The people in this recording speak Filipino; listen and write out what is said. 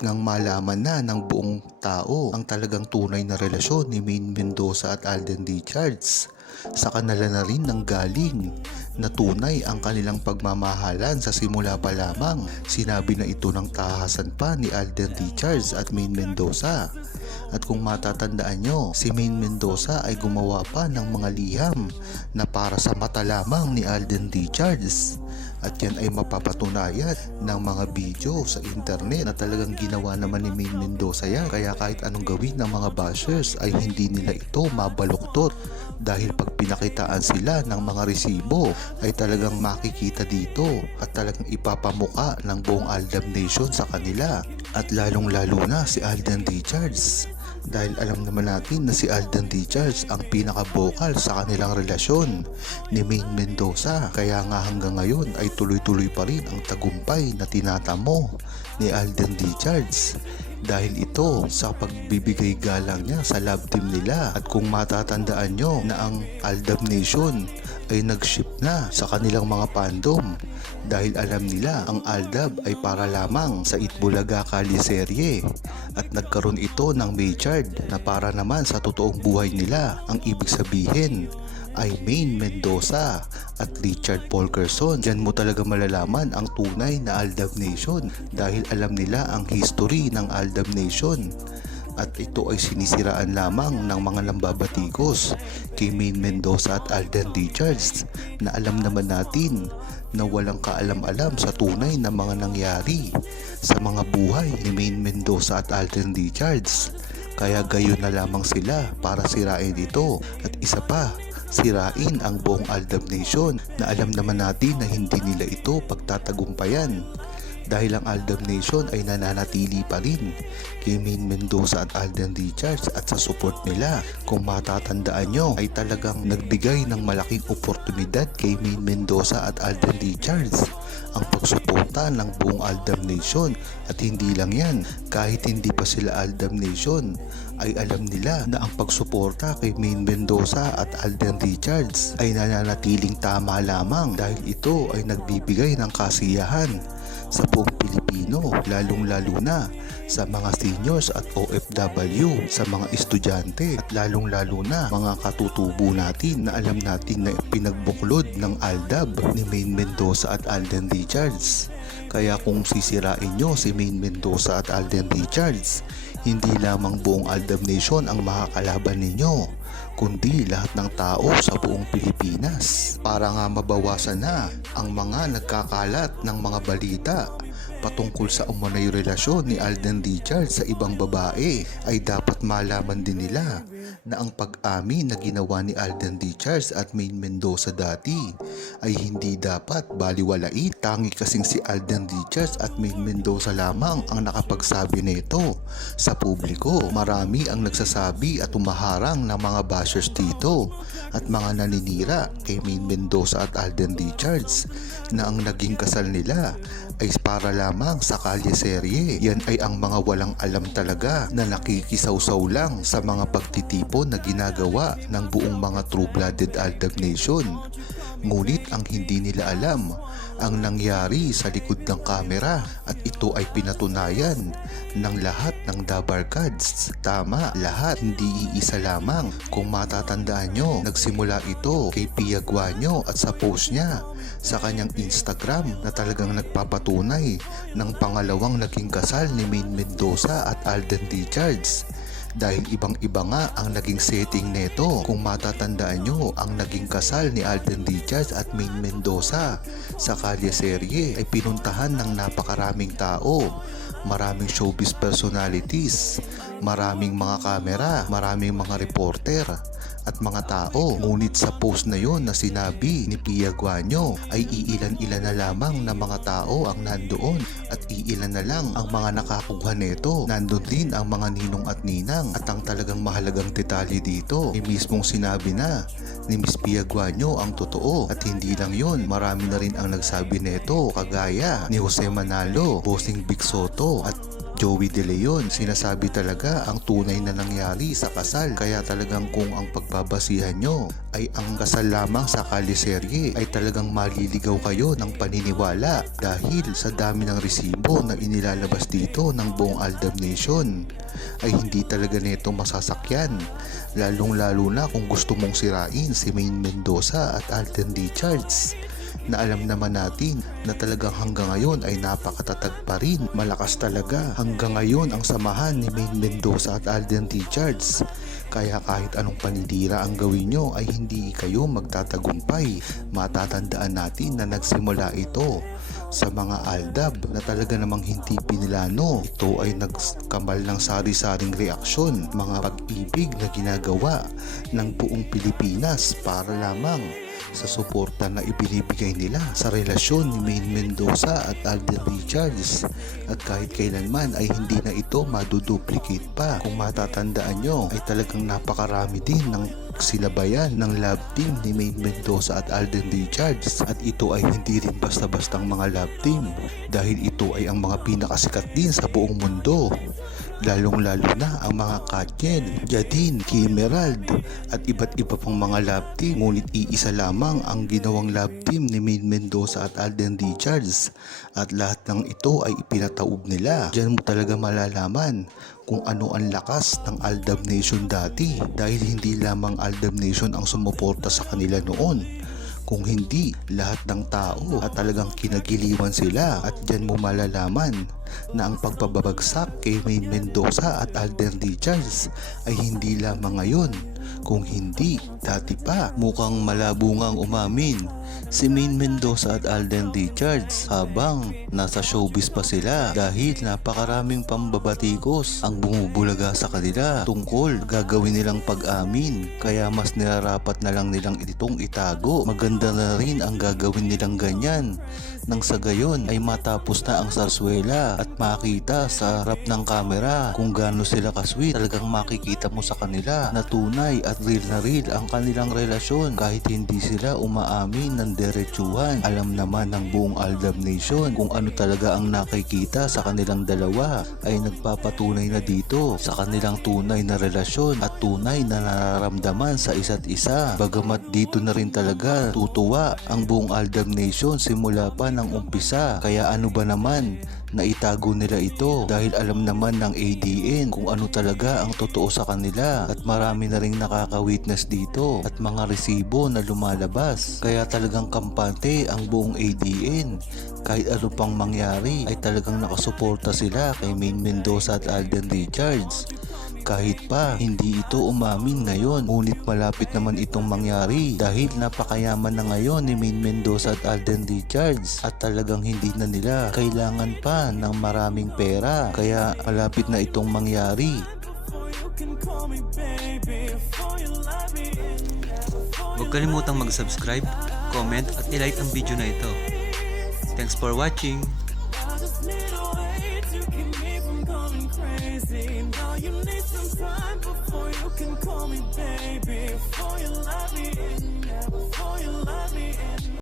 ngang malaman na ng buong tao ang talagang tunay na relasyon ni Maine Mendoza at Alden Richards. Sa kanila na rin nang galing na tunay ang kanilang pagmamahalan sa simula pa lamang. Sinabi na ito ng tahasan pa ni Alden Richards at Maine Mendoza. At kung matatandaan nyo, si Maine Mendoza ay gumawa pa ng mga liham na para sa mata lamang ni Alden Richards. At yan ay mapapatunayan ng mga video sa internet na talagang ginawa naman ni Maine Mendoza yan. Kaya kahit anong gawin ng mga bashers ay hindi nila ito mabaluktot dahil pag pinakitaan sila ng mga resibo ay talagang makikita dito at talagang ipapamuka ng buong Aldam Nation sa kanila. At lalong lalo na si Alden Richards dahil alam naman natin na si Alden Richards ang pinaka-vocal sa kanilang relasyon ni Maine Mendoza. Kaya nga hanggang ngayon ay tuloy-tuloy pa rin ang tagumpay na tinatamo ni Alden Richards dahil ito sa pagbibigay galang niya sa love team nila at kung matatandaan nyo na ang Aldab Nation ay nag-ship na sa kanilang mga fandom dahil alam nila ang Aldab ay para lamang sa Itbulaga Kaliserye at nagkaroon ito ng Maychard na para naman sa totoong buhay nila ang ibig sabihin ay Maine Mendoza at Richard Polkerson. Diyan mo talaga malalaman ang tunay na Aldab Nation dahil alam nila ang history ng Aldab Nation at ito ay sinisiraan lamang ng mga lambabatikos kay Maine Mendoza at Alden Richards na alam naman natin na walang kaalam-alam sa tunay na mga nangyari sa mga buhay ni Maine Mendoza at Alden Richards. Kaya gayon na lamang sila para sirain ito at isa pa sirain ang buong Aldab Nation na alam naman natin na hindi nila ito pagtatagumpayan dahil ang Aldab Nation ay nananatili pa rin kay Maine Mendoza at Alden Richards at sa support nila. Kung matatandaan nyo ay talagang nagbigay ng malaking oportunidad kay Maine Mendoza at Alden Richards ang pagsuporta ng buong Aldam Nation at hindi lang yan kahit hindi pa sila Aldam Nation ay alam nila na ang pagsuporta kay Maine Mendoza at Alden Richards ay nananatiling tama lamang dahil ito ay nagbibigay ng kasiyahan sa buong Pilipino lalong lalo na sa mga seniors at OFW sa mga estudyante at lalong lalo na mga katutubo natin na alam natin na pinagbuklod ng Aldab ni Maine Mendoza at Alden Richards. Kaya kung sisirain nyo si Maine Mendoza at Alden Richards hindi lamang buong Aldab Nation ang makakalaban ninyo kundi lahat ng tao sa buong Pilipinas. Para nga mabawasan na ang mga nagkakalat ng mga balita patungkol sa umunay relasyon ni Alden Richards sa ibang babae ay dapat malaman din nila na ang pag-amin na ginawa ni Alden Richards at Maine Mendoza dati ay hindi dapat baliwalain. Tangi kasing si Alden Richards at Maine Mendoza lamang ang nakapagsabi nito sa publiko. Marami ang nagsasabi at umaharang ng mga bashers dito at mga naninira kay Maine Mendoza at Alden Richards na ang naging kasal nila ay para lamang sa kalye serye. Yan ay ang mga walang alam talaga na nakikisawsaw lang sa mga pagtitipon na ginagawa ng buong mga true-blooded Aldab Nation. Ngunit ang hindi nila alam ang nangyari sa likod ng kamera at ito ay pinatunayan ng lahat ng Dabarkads. Tama, lahat, hindi iisa lamang. Kung matatandaan nyo, nagsimula ito kay Pia Guanyo at sa post niya sa kanyang Instagram na talagang nagpapatunay ng pangalawang naging kasal ni Maine Mendoza at Alden Richards dahil ibang-iba nga ang naging setting neto. Kung matatandaan nyo, ang naging kasal ni Alden Richards at Maine Mendoza sa Kalye Serye ay pinuntahan ng napakaraming tao. Maraming showbiz personalities, maraming mga kamera, maraming mga reporter at mga tao. Ngunit sa post na yon na sinabi ni Pia Guanyo ay iilan-ilan na lamang na mga tao ang nandoon at iilan na lang ang mga nakakuha nito. Nandun din ang mga ninong at ninang at ang talagang mahalagang detalye dito. Ay mismong sinabi na ni Miss Pia Guanyo ang totoo. At hindi lang yon marami na rin ang nagsabi nito. Kagaya ni Jose Manalo, Bossing Big Soto at Joey De Leon. Sinasabi talaga ang tunay na nangyari sa kasal. Kaya talagang kung ang pagbabasihan nyo ay ang kasal lamang sa kaliserye ay talagang maliligaw kayo ng paniniwala dahil sa dami ng resibo na inilalabas dito ng buong Aldab Nation ay hindi talaga neto masasakyan lalong lalo na kung gusto mong sirain si Main Mendoza at Alden Richards na alam naman natin na talagang hanggang ngayon ay napakatatag pa rin. Malakas talaga hanggang ngayon ang samahan ni Main Mendoza at Alden Richards. Kaya kahit anong panidira ang gawin nyo ay hindi kayo magtatagumpay. Matatandaan natin na nagsimula ito sa mga aldab na talaga namang hindi pinilano. Ito ay nagkamal ng sari-saring reaksyon, mga pag-ibig na ginagawa ng buong Pilipinas para lamang sa suporta na ibinibigay nila sa relasyon ni Main Mendoza at Alden Richards. At kahit kailanman ay hindi na ito maduduplicate pa. Kung matatandaan nyo ay talagang napakarami din ng silabayan ng love team ni Main Mendoza at Alden Richards. At ito ay hindi rin basta-bastang mga love team. Dahil ito ay ang mga pinakasikat din sa buong mundo lalong lalo na ang mga Katniel, Jadine, Kimerald at iba't iba pang mga love team. Ngunit iisa lamang ang ginawang love team ni Main Mendoza at Alden Richards. At lahat ng ito ay ipinataob nila. Diyan mo talaga malalaman kung ano ang lakas ng Aldab Nation dati. Dahil hindi lamang Aldab Nation ang sumuporta sa kanila noon kung hindi lahat ng tao at talagang kinagiliwan sila at dyan mo malalaman na ang pagpababagsak kay Maine Mendoza at Alden Richards ay hindi lamang ngayon kung hindi dati pa mukhang malabo ngang umamin. Si Maine Mendoza at Alden Richards habang nasa showbiz pa sila dahil napakaraming pambabatikos ang bumubulaga sa kanila tungkol gagawin nilang pag-amin. Kaya mas nilarapat na lang nilang itong itago. Maganda na rin ang gagawin nilang ganyan nang sa gayon ay matapos na ang sarswela at makita sa harap ng kamera kung gaano sila kasweet. Talagang makikita mo sa kanila na tunay at real na real ang kanilang relasyon. Kahit hindi sila umaamin ng diretsuhan alam naman ng buong Aldab Nation kung ano talaga ang nakikita sa kanilang dalawa ay nagpapatunay na dito sa kanilang tunay na relasyon at tunay na nararamdaman sa isa't isa. Bagamat dito na rin talaga tutuwa ang buong Aldab Nation simula pa ng umpisa. Kaya ano ba naman na itago nila ito dahil alam naman ng ADN kung ano talaga ang totoo sa kanila at marami na rin nakaka-witness dito at mga resibo na lumalabas. Kaya talagang kampante ang buong ADN. Kahit ano pang mangyari ay talagang nakasuporta sila kay Main Mendoza at Alden Richards. Kahit pa hindi ito umamin ngayon ngunit malapit naman itong mangyari dahil napakayaman na ngayon ni Main Mendoza at Alden Richards at talagang hindi na nila kailangan pa ng maraming pera kaya malapit na itong mangyari. Huwag kalimutang mag-subscribe, comment at ilike ang video na ito. Thanks for watching! crazy. You need some time before you can call me baby. Before you love me, yeah, before you love me.